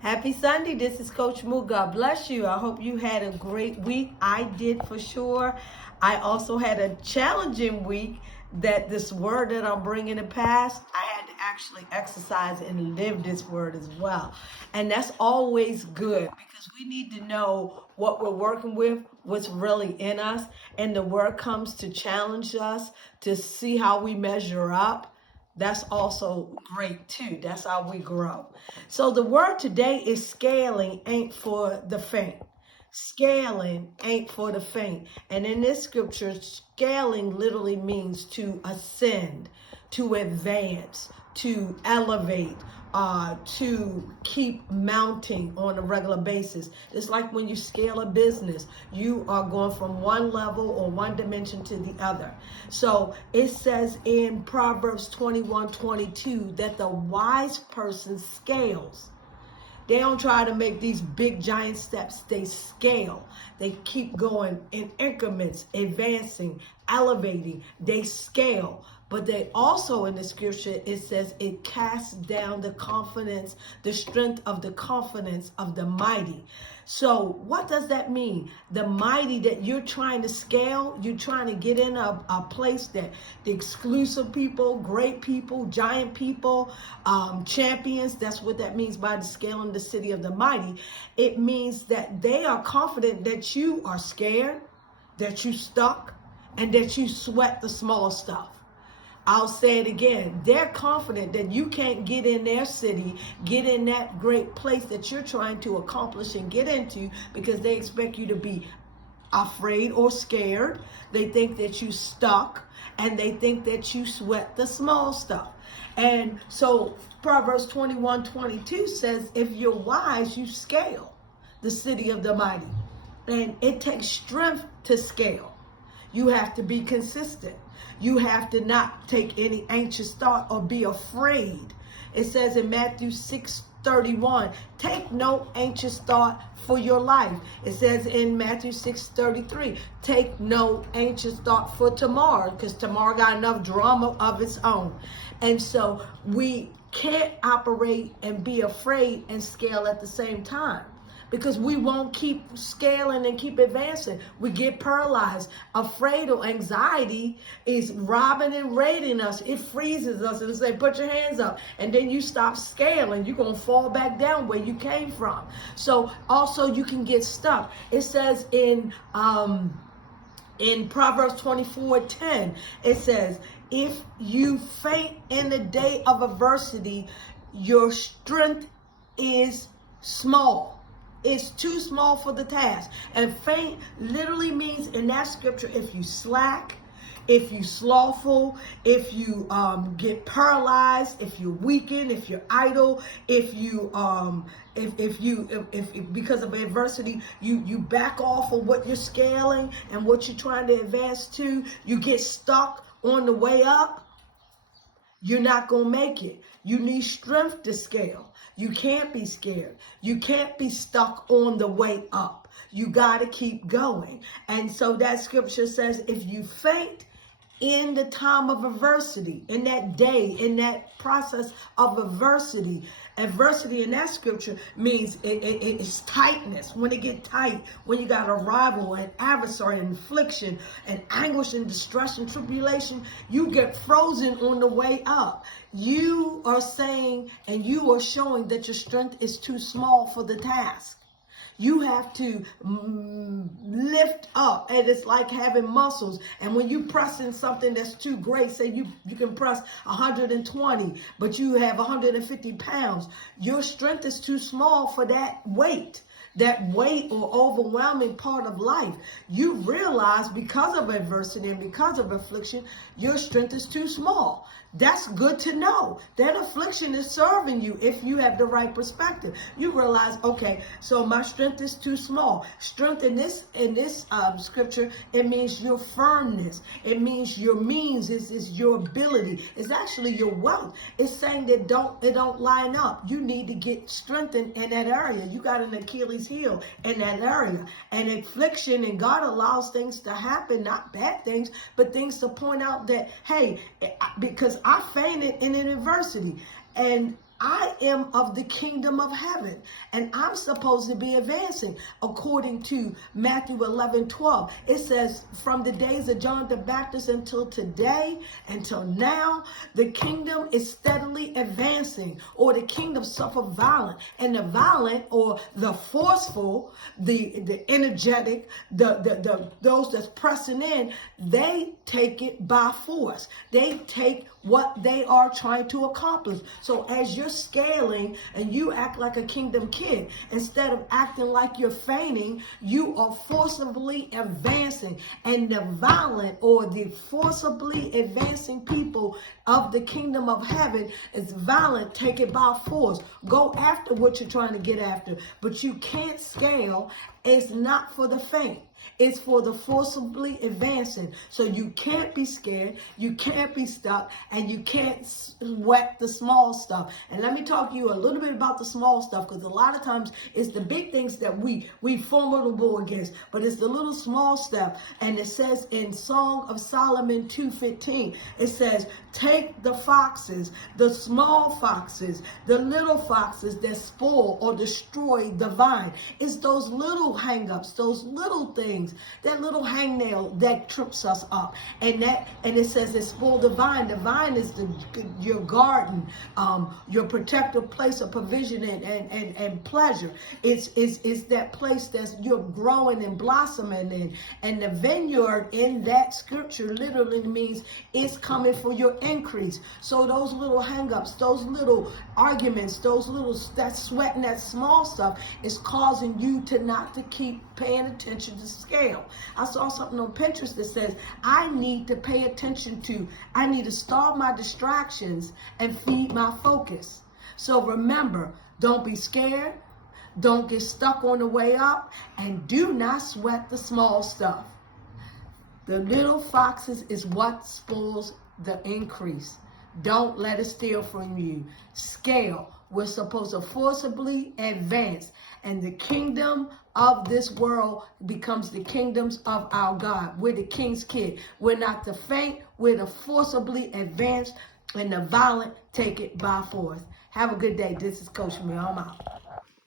Happy Sunday. This is Coach Moo. God bless you. I hope you had a great week. I did for sure. I also had a challenging week that this word that I'm bringing to pass, I had to actually exercise and live this word as well. And that's always good because we need to know what we're working with, what's really in us. And the word comes to challenge us to see how we measure up. That's also great too. That's how we grow. So the word today is scaling ain't for the faint. Scaling ain't for the faint. And in this scripture, scaling literally means to ascend, to advance, to elevate, to keep mounting on a regular basis. It's like when you scale a business, you are going from one level or one dimension to the other. So it says in Proverbs 21:22 that the wise person scales. They don't try to make these big giant steps. They scale. They keep going in increments, advancing, elevating. They scale. But they also, in the scripture, it says it casts down the confidence, the strength of the confidence of the mighty. So what does that mean? The mighty that you're trying to scale, you're trying to get in a place that the exclusive people, great people, giant people, champions, that's what that means by the scaling the city of the mighty. It means that they are confident that you are scared, that you stuck, and that you sweat the small stuff. I'll say it again. They're confident that you can't get in their city, get in that great place that you're trying to accomplish and get into because they expect you to be afraid or scared. They think that you stuck and they think that you sweat the small stuff. And so Proverbs 21:22 says, if you're wise, you scale the city of the mighty. And it takes strength to scale. You have to be consistent. You have to not take any anxious thought or be afraid. It says in Matthew 6:31, take no anxious thought for your life. It says in Matthew 6:33, take no anxious thought for tomorrow, because tomorrow got enough drama of its own. And so we can't operate and be afraid and scale at the same time, because we won't keep scaling and keep advancing. We get paralyzed. Afraid or anxiety is robbing and raiding us. It freezes us and say, put your hands up. And then you stop scaling. You're going to fall back down where you came from. So also you can get stuck. It says in Proverbs 24:10, it says, if you faint in the day of adversity, your strength is small. It's too small for the task. And faint literally means in that scripture, if you slack, if you slothful, if you get paralyzed, if you weaken, if you're idle, if you if because of adversity you back off of what you're scaling and what you're trying to advance to, you get stuck on the way up, you're not going to make it. You need strength to scale. You can't be scared. You can't be stuck on the way up. You got to keep going. And so that scripture says, if you faint in the time of adversity, in that day, in that process of adversity in that scripture means it's tightness. When it get tight, when you got a rival, an adversary, an affliction, and anguish and distress and tribulation, you get frozen on the way up. You are saying and you are showing that your strength is too small for the task. You have to lift up, and it's like having muscles. And when you press in something that's too great, say you can press 120, but you have 150 pounds. Your strength is too small for that weight or overwhelming part of life. You realize because of adversity and because of affliction, your strength is too small. That's good to know. That affliction is serving you if you have the right perspective. You realize, okay, so my strength is too small. Strength in this scripture, it means your firmness. It means your means. Is your ability. It's actually your wealth. It's saying that it don't line up. You need to get strengthened in that area. You got an Achilles heel in that area. And affliction, and God allows things to happen, not bad things, but things to point out that, hey, because I fainted in an adversity. And I am of the kingdom of heaven, and I'm supposed to be advancing. According to Matthew 11:12, it says, from the days of John the Baptist until today, until now, the kingdom is steadily advancing, or the kingdom suffer violence, and the violent, or the forceful, the energetic, those that's pressing in, they take it by force. They take what they are trying to accomplish. So as you're scaling and you act like a kingdom kid, instead of acting like you're feigning, you are forcibly advancing. And the violent, or the forcibly advancing people of the kingdom of heaven is violent. Take it by force. Go after what you're trying to get after. But you can't scale. It's not for the faint. It's for the forcibly advancing. So you can't be scared, you can't be stuck, and you can't sweat the small stuff. And let me talk to you a little bit about the small stuff, because a lot of times it's the big things that we formidable against, but it's the little small stuff. And it says in Song of Solomon 2:15, it says, take the foxes, the small foxes, the little foxes that spoil or destroy the vine. It's those little hang-ups, those little things, that little hangnail that trips us up. And it says it spoil the vine. The vine is your garden, your protective place of provision and pleasure. It's that place that you're growing and blossoming in. And the vineyard in that scripture literally means it's coming for your increase. So those little hang-ups, those little arguments, that sweating, that small stuff is causing you not to keep paying attention to scale. I saw something on Pinterest that says, I need to starve my distractions and feed my focus. So remember, don't be scared. Don't get stuck on the way up, and do not sweat the small stuff. The little foxes is what spoils the increase. Don't let it steal from you. Scale. We're supposed to forcibly advance, and the kingdom of this world becomes the kingdoms of our God. We're the king's kid. We're not the faint. We're the forcibly advanced, and the violent take it by force. Have a good day. This is Coach Mill. I'm out.